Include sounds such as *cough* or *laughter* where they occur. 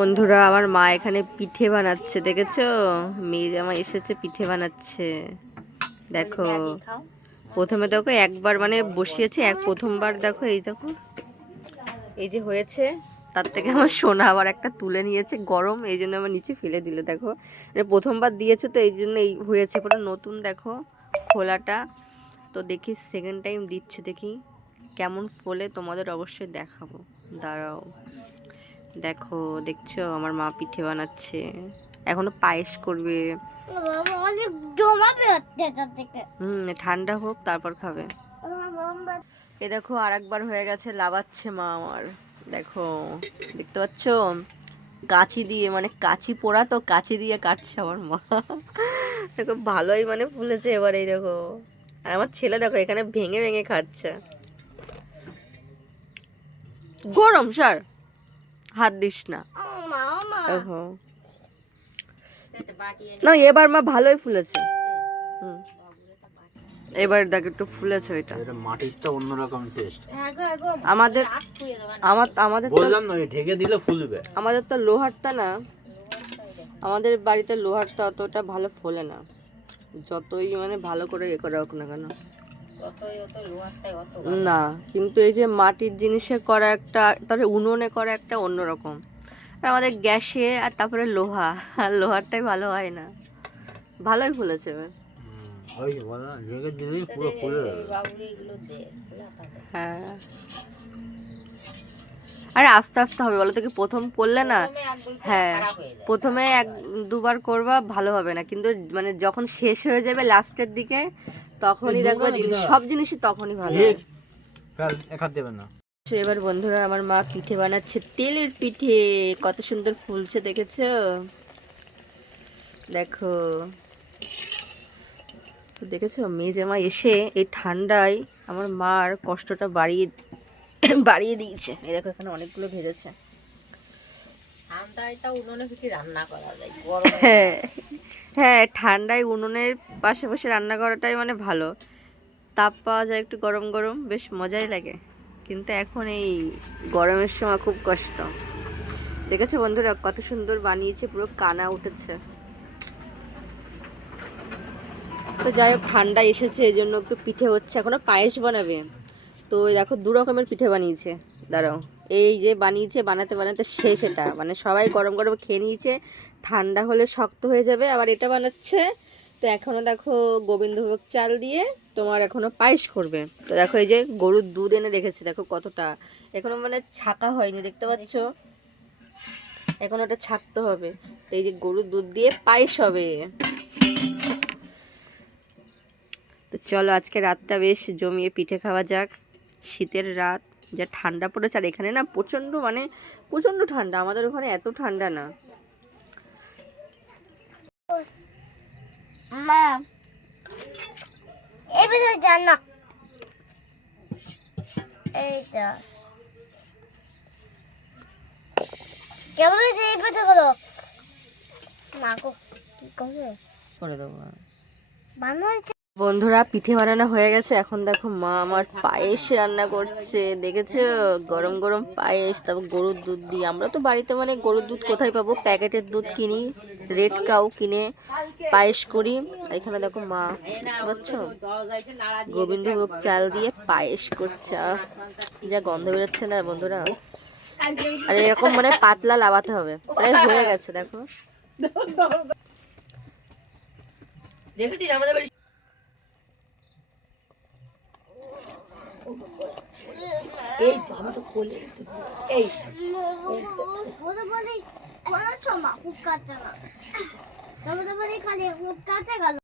বন্ধুরা, আমার মা এখানে পিঠে বানাচ্ছে, দেখেছ? মেয়ে জামা এসেছে, পিঠে বানাচ্ছে। দেখো, প্রথমে দেখো একবার মানে বসিয়েছে, এক প্রথমবার দেখো, এই দেখো। এই যে হয়েছে, তার থেকে আমার সোনা আবার একটা তুলে নিয়েছে গরম, এই জন্য আমার নিচে ফেলে দিল, দেখো। মানে প্রথমবার দিয়েছে তো, এই জন্য এই হয়েছে, পুরো নতুন, দেখো, খোলাটা। তো দেখি সেকেন্ড টাইম দিচ্ছে, দেখি। কেমন ফলে তোমাদের অবশ্যই দেখাবো, দাঁড়াও। দেখো, দেখছ? আমার মা পিঠে বানাচ্ছে। এখনও পায়েস করবে। হুম, ঠান্ডা হোক, তারপর খাবে। এ দেখো আর একবার হয়ে গেছে, লাবাচ্ছে মা আমার। দেখো, দেখতে পাচ্ছ? কাঁচি দিয়ে মানে কাঁচি পোড়া তো, কাঁচি দিয়ে কাটছে আমার মা। দেখো, ভালোই মানে ফুলেছে এবার, এই দেখো। আর আমার ছেলে দেখো, এখানে ভেঙে ভেঙে খাচ্ছে। গরম, স্যার। হাত দিস না। না এবার মা ভালোই ফুলেছে। এবার দেখ একটু ফুলেছে এটা এটা মাটিরটা অন্যরকম টেস্ট আমাদের আমার আমাদের বললাম না ঢেকে দিলে ফুলবে। আমাদের তো লোহারটা না আমাদের বাড়িতে লোহারটা অতটা ভালো ফোলে না। যতই মানে ভালো করে ইয়ে করা হোক না কেন। না কিন্তু এই যে মাটির জিনিসে করা একটা তারপরে উনুনে করা একটা অন্যরকম। আর আমাদের গ্যাসে আর তারপরে লোহা আর লোহারটাই ভালো হয় না। ভালোই ফুলেছে এবার। হ্যাঁ আরে আস্তে আস্তে হবে বলো তো কি প্রথম করলে না? হ্যাঁ প্রথমে এক দুবার করবা ভালো হবে না। কিন্তু মানে যখন শেষ হয়ে যাবে লাস্টের দিকে তখনই দেখবা জিনিস- সব জিনিসই তখনই ভালো দেবেন না। এবার বন্ধুরা আমার মা পিঠে বানাচ্ছে তেলের পিঠে। কত সুন্দর ফুলছে দেখেছ? দেখো। দেখেছ মেয়ে জামা এসে এই ঠান্ডায় আমার মার কষ্টটা বাড়িয়ে বাড়িয়ে দিয়েছে। এই দেখো এখানে অনেকগুলো ভেজেছে। উনুনে রান্না করা যায়? *laughs* বল হ্যাঁ হ্যাঁ ঠান্ডায় উনুনের পাশে বসে রান্না করাটাই মানে ভালো। তাপ পাওয়া যায় একটু গরম গরম, বেশ মজাই লাগে। কিন্তু এখন এই গরমের সময় খুব কষ্ট। দেখেছ বন্ধুরা কত সুন্দর বানিয়েছে, পুরো কানা উঠেছে। তো যাই হোক, ঠান্ডা এসেছে, এই জন্য একটু পিঠে হচ্ছে। এখনও পায়েস বানাবে। তো দেখো, দু রকমের পিঠে বানিয়েছে। দাঁড়াও, এই যে বানিয়েছে, বানাতে বানাতে শেষ এটা। মানে সবাই গরম গরম খেয়ে নিয়েছে। ঠান্ডা হলে শক্ত হয়ে যাবে, আবার এটা বানাচ্ছে তো এখনও দেখো গোবিন্দভোগ চাল দিয়ে তোমার এখনও পায়েস করবে। তো দেখো এই যে গরুর দুধ এনে রেখেছে, দেখো কতটা। এখনও মানে ছাকা হয়নি, দেখতে পাচ্ছ? এখন ওটা ছাকতে হবে। এই যে গরুর দুধ দিয়ে পায়েস হবে। তো চলো আজকে রাতটা বেশ জমিয়ে পিঠে খাওয়া যাক। শীতের রাত, যা ঠান্ডা পড়েছে, আর এখানে না প্রচণ্ড মানে প্রচণ্ড ঠান্ডা, আমাদের ওখানে এত ঠান্ডা না। মা যান না এইটা কেমন হয়েছে এই পেতে গেল মা গো কি করে করে দেবো বানো হয়েছে বন্ধুরা, পিঠে বানানো হয়ে গেছে। এখন দেখো মা আমার পায়েস রান্না করছে। দেখেছ? গরম গরম পায়েস, তারপর গরুর দুধ দিয়ে। আমরা তো বাড়িতে মানে গরুর দুধ কোথায় পাবো? প্যাকেটের দুধ কিনি, রেড কাউ কিনে পায়েস করি। এখানে দেখো মা বুঝছ গোবিন্দভোগ চাল দিয়ে পায়েস করছে। যা গন্ধ বেরোচ্ছে না বন্ধুরা। আর এরকম মানে পাতলা লাগাতে হবে। প্রায় হয়ে গেছে, দেখো। দেখেছিস আমাদের এই তো আমি তো কোলে এই, বলে বলে বলেছ হুক কাটতে তবে তো বলে খালি হুক কাটে গেল।